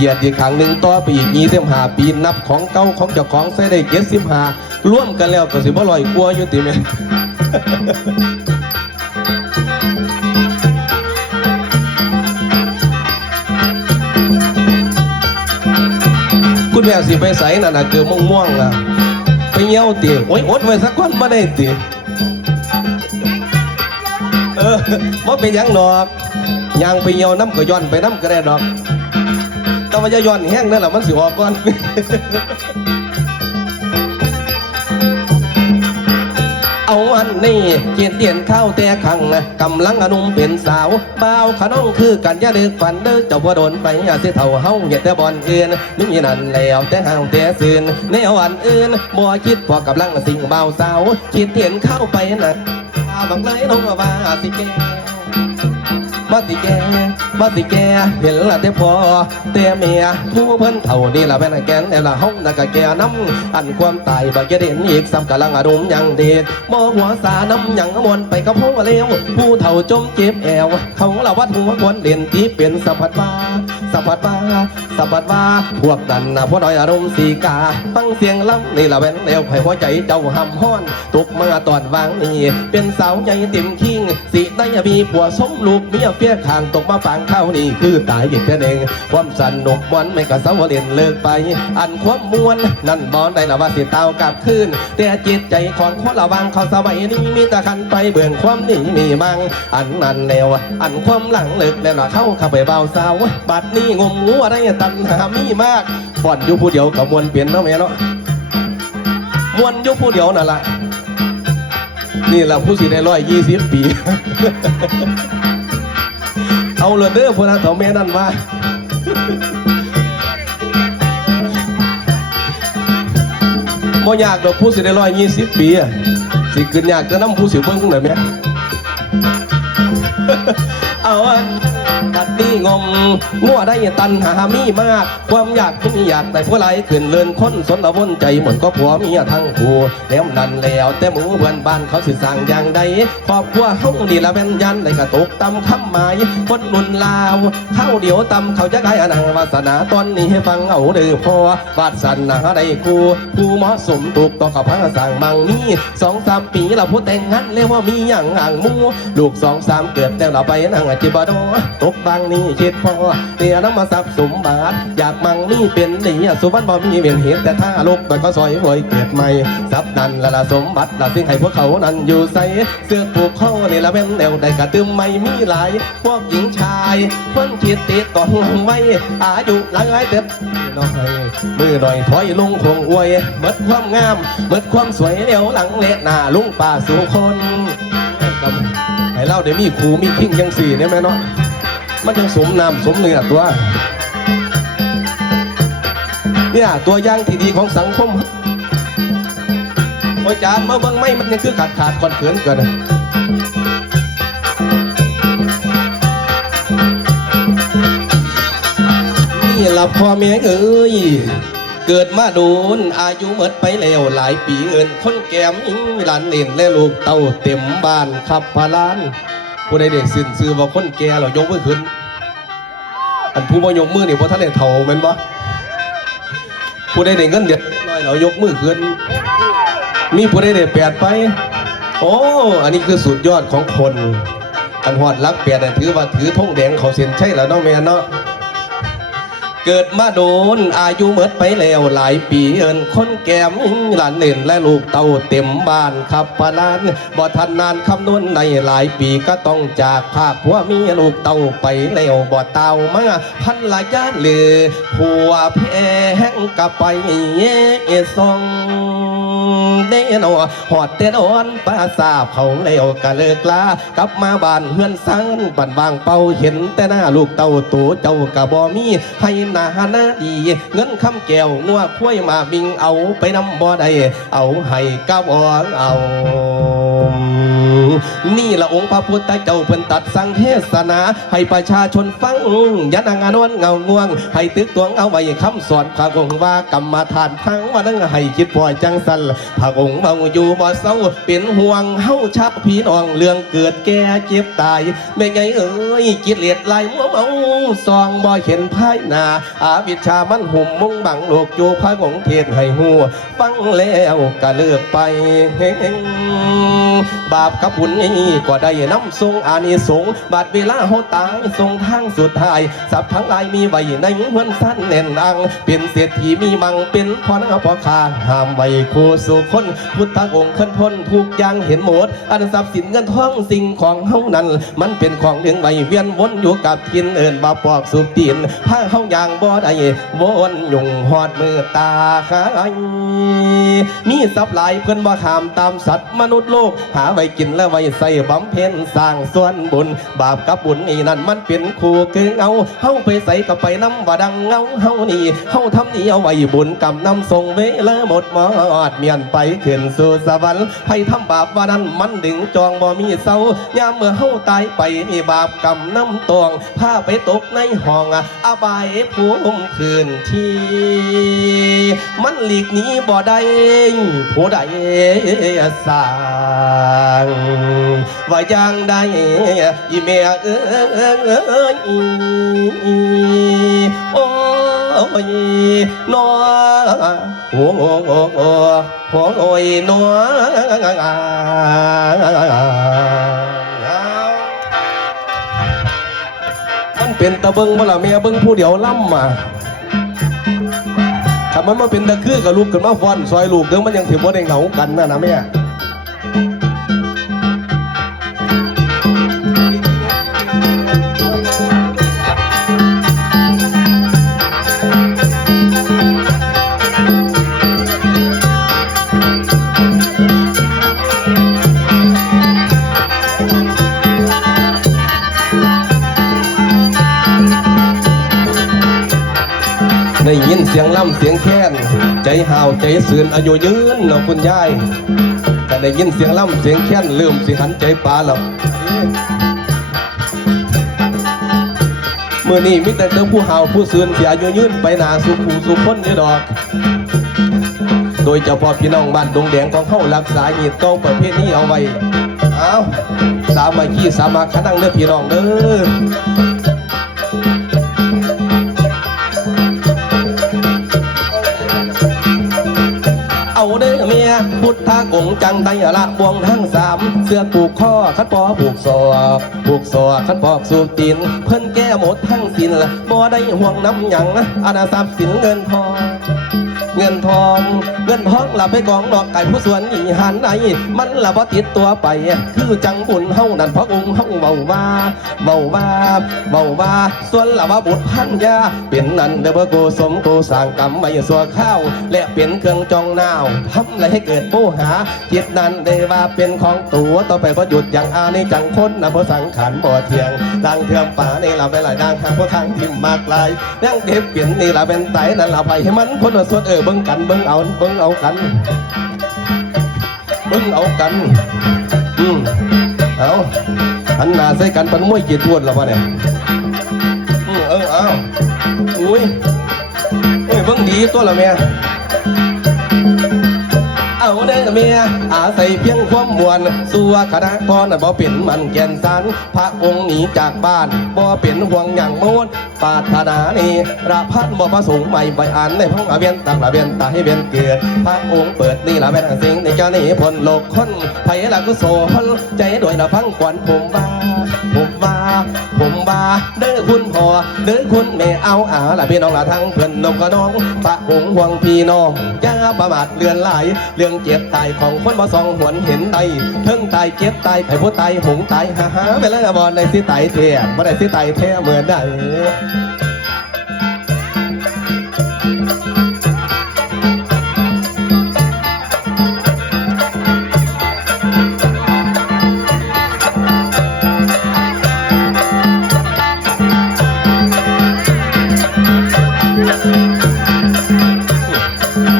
เหยียดอีกครั้งหนึ่งต่อไปอีกยี่สิบห้าปีนับของเก่าของเจ้าของใส่ได้เจ็ดสิบห้าร่วมกันแล้วก็สิบ่ลอยกลัวอยู่ติแม่คุณแม่สิไปใส่นั่นน่ะเกือบม่วงๆล่ะไปเงี้ยวตีโอ้ยอดไว้สักวันมาได้ตีเออว่าเป็นยังดอกยางไปเงี้ยวน้ำก็ย้อนไปน้ำก็ได้ดอก แต่ว่าจะย้อนแห้งนั่นแหละมันสิออกก่อนเอาอันนี้เจียนเตียนข้าวแต่ขังกำลังอนุมเป็นสาวบ่าวขน้องคือกันอย่าดึกฝันเด้อเจ้าบ่โดนไปอย่าสิเท่าเฮาอย่าแต่บอนอื่นไม่มีนั่นแล้วแต่ห่างแต่ซื่นแนวอันอื่นบ่คิดพอกำลังสิ่งบ่าวสาวเจียนเตียนข้าวไปนะบังเลยน้องว่าสิแก มาสิแกมาสิแกเห็นละแต่พอแต่เมียผู้เพิ่นเท่านี่ละแม่นแกนแต่ละห้องนักแกน้ำอันความตายบักเด่นอีกซ้ำกำลังอารมณ์ยังเด็กมอหัวสาน้ำยังมวนไปกับพวเลวผู้เท่าจมเจ็บแอวเขาละวัดหัวควรเด่นที่เป็นสัพพัดวาสัพพัดวาสัพพัดว่าพวกนั้นนะพวกน้อยอารมณ์สีกาฟังเสียงลำนี่ละแม่นแล้วให้หัวใจเจ้าหำห้อนตกมาตอนวางนี่เป็นสาวใหญ่เต็มคิงสิได้มีผัวสมลูกเมียเฟียขางตกมาปางเข้านี่คือตายอย่แท้เองความสนุกมันไม่กระเซาเล่นเลิกไป อันความมวน นั่นบอนได้ละว่าสิเตากลับคืนแต่จิตใจของคนละวังเขาสบายนี้มีแต่คันไปเบื่องความนี่มีมัง อันนั้นแล้วอันความหลังเลิกแล้วล่ะเข้าเข้าไปเบาสาวบัดนี้งมงูอะไรตันหามีมากบ่อนอยู่ผู้เดียวกับมวนเปลี่ยนเนาะแม่เนาะมวนอยู่ผู้เดียวนั่นละนี่แหละผู้สิได้ร้อยยี่สิบปี เอาเลยเด้อพวกนั้นเถาแม่นั่นมาบ่ยากดอกผู้สิได้ร้อยยี่สิบปีอะสิขึ้นยากจะน้ำผู้สิเบิ่งหน่อยไหมเอาอัน กัดนี่งมงัวได้ตันหามีมาก ความอยากที่มีอยากแต่ผู้ไรขึ้นเลินคนสนละวนใจเหมือนก็ผัวเมียทั้งคู่แล้วนันแล้ว แต่หมูเพื่อนบ้านเขาสิสั่งอย่างใดครอบครัวเฮานี่ละเป็นยันได้กระตุกตำคำหมายคนนุนลาวเข้าเดี๋ยวตำเขาจะได้อนังวาสนาตอนนี้ให้ฟังเอาเด้อพอวาสนาได้กูผู้เหมาะสมถูกต้องกับพระสั่งมังมีสองสามปีเราพูดแต่งงานเรียกว่ามีอย่างห่างมูลูกสองสามเกิดแต่เราไปนั่งจิบโดตกบางนี่คิดพอเตียน้ำมาสับสมบาทอยากมังนี่เป็นหนีสุวรรณบ่มีเวียนเห็นแต่ถ้าลูกไปก็ซอยหวยเกิดใหม่สับนันละละสมบัติละสิ่งให้พวกเขานั้นอยู่ใส่เสื้อผูกข้อนี่ละเป็นแนวได้กระตึมไม่มีหลาย พวกหญิงชายคนคิดติดต่อหไว้อายุหลายเต็มน้อยมือหน่อยถอยลงคงอวยเบิดความงามเบิดความสวยเดียวหลังเละหน้าลุงป่าสู่คนให้เล่าได้มีครูมีพิงยังสี่เนี่ยแม่เนาะ มันยังสมน้ำสมเนื้อตัวเนี่ยตัวอย่างที่ดีของสังคมโอ้ยจานมาเบิ่งไม่มันยังคือขาดขาดคอนเขินเกินนี่หละพ่อแม่เอ้ยเกิดมาโดนอายุหมดไปแล้วหลายปีเอินคนแก้มอิงหลานเล่นและลูกเต้าเต็มบ้านขับพาลาน ผู้ใดเด็กสินซื้อว่าคนแก่เรายกมือขึ้น อันผู้บ่ยกมือเนี่ยเพราะท่านได้เท่าแม่นบ่ผู้ใดเด็กเงินเดือนน้อยเรายกมือขึ้น มีผู้ใดเด็กแปดไป โอ้ อันนี้คือสุดยอดของคน อันหอดรักแปดถือว่าถือธงแดงเขาเส้นใช่แล้วน้องแม่เนาะ เกิดมาโดนอายุเมิดไปแล้วหลายปีเอินคนแก่มหลานเล่นและลูกเต่าเต็มบ้านขับพลานบ่ทันนานคำนวณในหลายปีก็ต้องจากภาพว่ามีลูกเต่าไปแล้วบ่เต่ามาพันละยะเหลือผัวแพงกะไปเอซอง เดนอหอดเตนอนปาสาเผาเล้วกะเลิกลากลับมาบ้านเฮือนสังบันบางเป่าเห็นแต่หน้าลูกเต่าตัวเจ้ากะบ่มีให้หน้าหน้าดี เงินคำแก้วงัวคุ้ยมาบิงเอาไปนำบ่ได้เอาให้กับอ่อนเอา นี่ละองค์พระพุทธเจ้าเพิ่นตัดสั่งเทศนา ให้ประชาชนฟังยันางานวนเงาง่วง ให้ตึกตวงเอาไว้คำสอนพระองค์ว่ากรรมฐานทั้งว่านั่งให้คิดพอยจังสันพระองค์เบาอยู่บ่เศร้าเป็นห่วงเฮาชักพี่น้องเรื่องเกิดแก่เจ็บตายแม่ไงเอ้ยกิเลสลายมัวเมาซองบ่เห็นภายหน้าอาวิชามันหุ่มมุงบังโลกอยู่พระองค์เทศให้หัวฟังแล้วก็เลิกไปบาปกับบุญนี่ก็ได้นำทรงอานิสงส์บาดเวลาเฮาตายทรงทางสุดท้ายสับทั้งหลายมีไว้ในเฮือนสั้นแน่นดัง เป็นเศรษฐีมีมังเป็นพอนาพอคาห้ามไว้คู่สู่คนพุทธองค์ขึ้นพ้นทุกอย่างเห็นหมด อันทรัพย์สินเงินทองสิ่งของเฮานั้น มันเป็นของเลี้ยงไว้เวียนวนอยู่กับกินเอินบาปอกสุตีนผ้าเฮาอย่างบ่ได้วนยุ่งหอดมือตาขาย มีทรัพย์หลายเพิ่อนบ่หามตามสัตว์มนุษย์โลก หาไว้กินและไว้ใส่บำเพ็ญสร้างส่วนบุญ บาปกับบุญนี่นั่นมันเป็นคู่คือเงาเฮาไปใส่กับไปน้ำว่าดังเงาเฮานี่เฮาทำนี่เอาไว้บุญกรรมนำส่งเวลาหมดมอดเมียนไปขึ้นสู่สวรรค์ให้ทำบาปว่านั้นมันดึงจองบ่มีเศร้ายามเมื่อเฮาตายไปมีบาปกรรมน้ำตวงพาไปตกในห้องอบายภูมิคืนที่ มันหลีกหนีบ่ได้งผู้ใดสั่งว่าย่างใดอีเมียเอ้ยโอ้ยนอโอ้โอ้โอ้โอ้โอ้ยนอมันเป็นตะเบิงบ่ล่ะเมียเบิงผู้เดียวล่ำมาถ้า มันมาเป็นตะคือกับลูกกันมาฟอนซอยลูกเด้อมันยังถือว่าเด้เหงากันนะนะแม่ ได้ยินเสียงล่ำเสียงแค้นใจห่าวใจเสื่นอายุยืนเนาะคุณยายแต่ได้ยินเสียงล่ำเสียงแค้นลืมสิหันใจปลาแล้วเมื่อนี้มิแต่เจ้าผู้ห่าวผู้เสื่นเสียอายุยืนไปหนาสุขูสุพ้นนี่ดอก โดยเฉพาะพี่น้องบ้านดงแดงของเขารักษาหีดเก่าประเภทนี้เอาไว้เอาสามัคคีสามัคคันั่งเด้อพี่น้องเด้อ กงจังไดละบวงทั้งสามเสื้อผูกข้อคัดปอผูกศอกผูกศอกคัดปอกสูบตีนเพิ่นแก้หมดทั้งสินละบ่ได้ห่วงน้ำหยังอาณาทรัพย์สินเงินทอง เงินทอง เงินทองหลับไปกองดอกไก่ผู้สวนอีหันไหนมันละบ่ติดตัวไป คือจังบุญเฮานั่นพระองค์เฮาเบาว่าเบาว่าเบาว่าส่วนละว่าบุตรพันยาเป็นนั่นเด้อบ่โกสมโกสร้างกรรมไม่สัวข้าว และเป็นเครื่องจองนาวทำอะไรให้เกิดโมหาจิตนั้นได้ว่าเป็นของตัวต่อไปบ่หยุดอย่างอาในจังคนนะบ่สังขารบ่เที่ยงดังเทือมป่าในละเวลายดังทางบ่ทางทิมมากลายยังเก็บเปลี่ยนนี่ละเป็นไตนั่นละไปให้มันคนส่วนเออเบิ้งกันเบิ้งเอาเบิ้งเอากันเบิ้งเอากัน อืมเอาหันหน้าใส่กันปันมวยเกีดทวนแล้ววะเนี่ยอืมเออเอาอุ้ยอุ้ยเบิ้งดีตัวละแม่ เอาเด้อเมียอาศัยเพียงความมวลสัวคณะกรน่ะบ่เป็นมันแก่นสันพระองค์หนีจากบ้านบ่เป็นห่วงอย่างโมดปาถนานี่ราพันบ่ประสงค์ใหม่ใบอ่านในพังอาเบียนตักละเบียนตาให้เบียนเกิดพระองค์เปิดนี่ละเป็นสิงในเจ้านี่พ้นโลกคนไผละกุโสนใจด้วยละพังกวนผมบ้าผมบ้าผมบ้าเด้อคุณพ่อเด้อคุณแม่เอาอาละพี่น้องละทั้งเพื่อนนกกระน้องพระองค์ห่วงพี่น้องอย่าประมาทเลือนไหลเรื่องเจ็บตายของคนบ่สองหวนเห็นใดเพิ่งตายเจ็บตายไผ่ผู้ตายหงตายฮ่าฮ่าไปแล้วบอลในสิตายเท่บ่ได้สิตายแท้เหมือนได้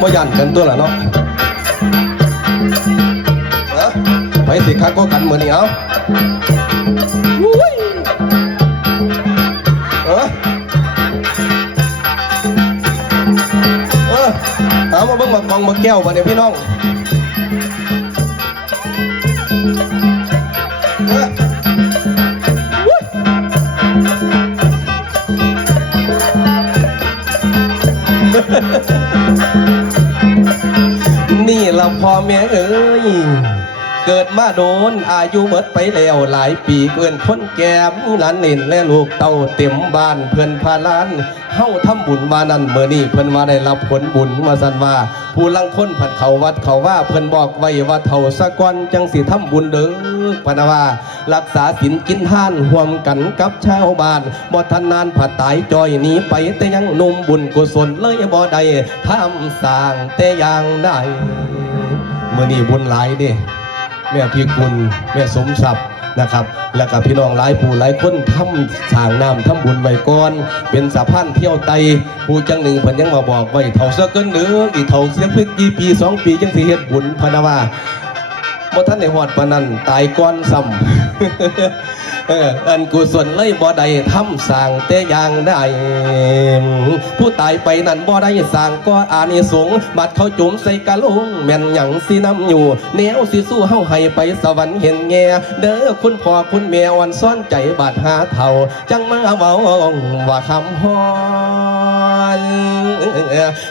บ่ยันกันตัวละเนาะ สิคักก็กันมือนี่เอาอุ้ยเออเออเอามาเบิ่งมากองมาแก้วมาเนี่ยพี่น้องเออนี่ละพ่อแม่เอ้ย เกิดมาโดน อายุเบิดไปแล้วหลายปีเกินพ้นแก้มหลานเล่นและลูกเต้าเต็มบ้านเพื่อนพาลานเฮาทำบุญมานั่นเมื่อนี้เพิ่อนว่าได้รับผลบุญมาสันว่า ผู้ลังคนผัดเขาวัดเขาว่าเพิ่อนบอกไว้ว่าเท่าสะกอนจังสิทำบุญเด้อพนะว่า รักษาศีลกินท่านห่วมกันกับชาวบ้านบ่ทันนานผัดตายจอยหนีไปแต่ยังนุ่มบุญกุศลเลยบ่ได้ทำสร้างแต่ย่างใดเมื่อนี้บุญหลายเด้ แม่พี่กุลแม่สมศัพย์นะครับ แล้วก็พี่น้องหลายผู้หลายคนทำสางน้ำทำบุญไว้ก่อน เป็นสะพานเที่ยวไตผู้จังหนึ่งเพิ่นยังมาบอกไว้เท่าเสื้อเกินหนึ่งอีกเท่าเสียเพิ่กี่ปีสองปีจังสิเฮ็ดบุญพนาว่าบ่อท่านในหอดปานันตายก่อนซ้ำ อออันกุศลเลยบ่ได้ทำสั่งแต่อย่างได้ ผู้ตายไปนั่นบ่ได้สั่งก็อานิสงส์บัดเขาจุ่มใส่กะลุงแม่นหยังสินำอยู่แนวสิสู้เฮาให้ไปสวรรค์เห็นแง่เด้อคุณพ่อคุณแม่วันซ้อนใจบาดหาเท่า จังมาเว้าว่าคำฮอ น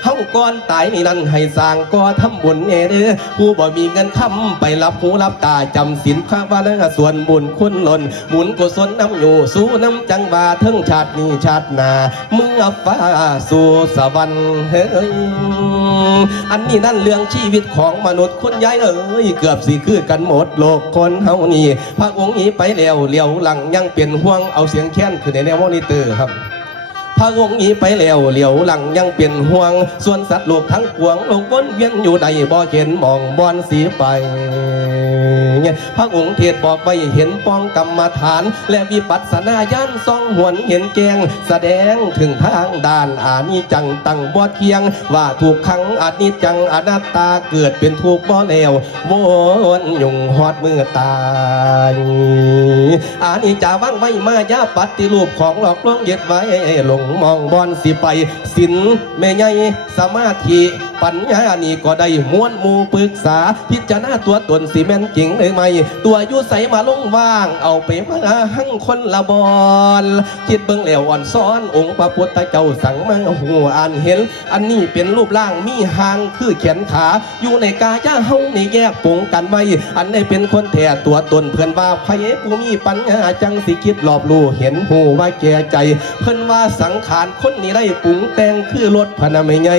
เฮาก่อนตายนี่นั่นให้สร้างก็ทำบุญแน่เด้อผู้บ่มีเงินคำไปรับหูรับตาจำศีลข้าวาเด้อส่วนบุญคุณหล่นบุญกุศลน้ำอยู่สู้น้ำจังบาเทั้งชาตินี้ชาตินาเมื่อฟ้าสู่สวรรค์เฮ้ยอันนี้นั่นเรื่องชีวิตของมนุษย์คุณยายเอ้ยเกือบสิคือกันหมดโลกคนเฮานี่พระองค์นี้ไปแล้วเหลียวหลังยังเป็นห่วงเอาเสียงแค้นขึ้นในแนวมอนิเตอร์ครับ พระองค์นี้ไปแล้วเหลียวหลังยังเป็นห่วง ส่วนสัตว์โลกทั้งปวงลงวนเวียนอยู่ใดบ่เห็นมองบอนสีไป พระองค์เทศบอกไว้เห็นป้องกรรมฐาน และวิปัสสนาญาณซองหวนเห็นแกง แสดงถึงทางด้านอานิจังตั้งบ่เทียง ว่าถูกขังอานิจังอนัตตาเกิดเป็นทุกข์บ่แล้ววนยุ่งฮอดมือตายอานิจจาว่างไว้มายาปฏิรูปของหลอกลวงเย็ดไว้หลงมองบอนสิไปสินแม่ใหญ่สมาธิ ปัญญานี่ก็ได้ม้วนมูปรึกษา พิจารณาตัวตนสิแม่นจริงหรือไม่ ตัวยุใสมาลงว่าง เอาไปมาหั่งคนละบอนคิดเบิ่งแล้วอ่อนซ้อน องค์พระพุทธเจ้าสั่งมาหัวอ่านเห็น อันนี้เป็นรูปร่างมีหางคือแขนขา อยู่ในกายาเฮานี่แยกปงกันไว้ อันนี้เป็นคนแท้ตัวตนเพื่อนว่าพระเยกูมีปัญญาจังสิคิดหลอบลู่เห็นหูว่าแก่ใจ เพิ่นว่าสังขารคนนี้ได้ปรุงแต่งคือรถพนาไม่ไง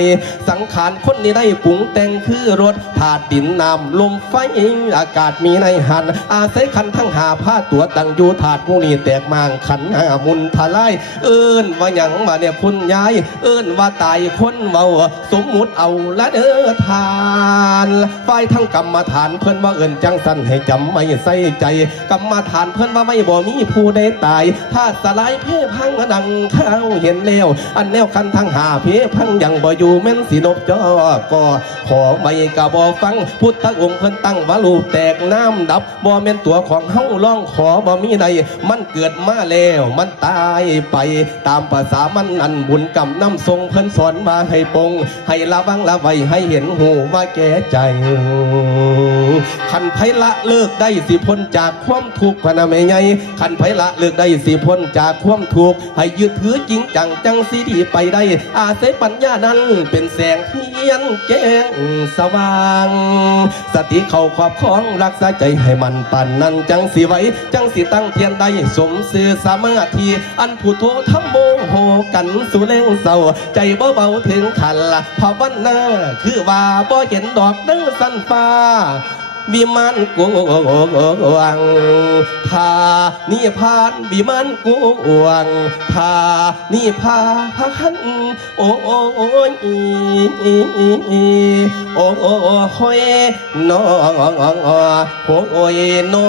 สังขารคนนี้ได้ปรุงแต่งคือรถถาดดินน้ำลมไฟอากาศมีในหัน อาศัยขันทั้งหาผ้าตัวตังอยู่ถาดมูนี่แตกมางขันหามุนทลายเอิ้นว่าหยังมาเนี่ยคุณยาย เอิ้นว่าตายคนเมาสมมุติเอาละเด้อทานฝ่ายทั้งกรรมฐานเพิ่อนว่าเอิ้นจังสันให้จำไม่ใส่ใจ กรรมฐานเพิ่อนว่าไม่บ่มีผู้ใดตายถ้าสลายเพพังดังข้าวเห็นแล้ว อันแนวคันทั้งหาเพพังยังบ่อยู่แม่นสินบจอก็ขอไม่กะบ่ฟัง พุทธองค์เพิ่นตั้งวาลูแตกน้ำดับบ่แม่นตัวของเฮาร้องขอบ่มีใดมันเกิดมาแล้วมันตายไปตามภาษามันนั่นบุญกรรมน้ำทรงเพิ่นสอนมาให้ปง ให้ระวังละไว้ให้เห็นหูว่าแก่ใจขันไผละเลิกได้สิพ้นจากความทุกข์พนะไม่ไงขันไผละเลิกได้สิพ้นจากความทุกข์ให้ยึดถือจริงจังจังสิดีไปได้ อาศัยปัญญานั้นเป็นแสงเทียนแจ้งสว่าง สติเข้าครอบครองรักษาใจให้มันปันนั้นจังสีไว้ จังสีตั้งเทียนได้สมสื่อสามาธิอันผู้โททำโมโหกันสุเลงเศร้าใจบ่เบาถึงขันละภาวนาคือว่าบ่เห็นดอกตั้งสันฟ้า วิมานกวงทานี่พานวิมานกวงทานี่พาพันโอ้โอ้โอ้ยโอ้โอ้โอ้ยน้องโอ้โอ้ยน้อ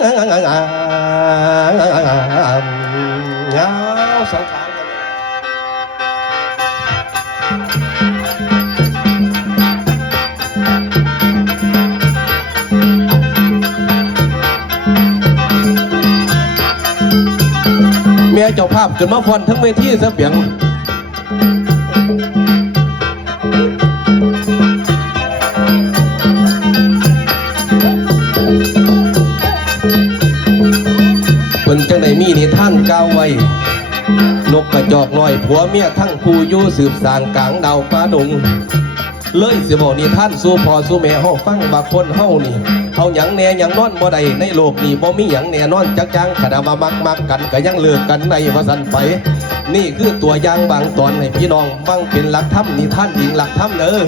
งเงาสัง ภาพขึ้นมาฟอนทั้งเวทีซะเปียงเพิ่นจังได้มีนิทานกาวไว้นกกระจอกน้อยผัวเมียทั้งคู่อยู่สืบสางกลางดาวฟ้าดง เลยสิบอกนิทานสู่พ่อสู่แม่เฮาฟังบางคนเฮ้านี่ เฮาหยังแน่หยังนอนบ่ได้ในโลกนี้บ่มีหยังแน่นอนจักจังขณะว่ามักมักกันก็ยังเลิกกันในว่าซั่นไป นี่คือตัวอย่างบางตอนให้พี่น้องฟังเป็นหลักธรรมนิท่านหญิงหลักธรรมเด้อ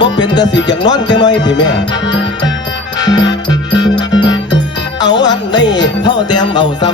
บ่เป็นแต่สิอย่างนอนจังน้อยติแม่ เอาอั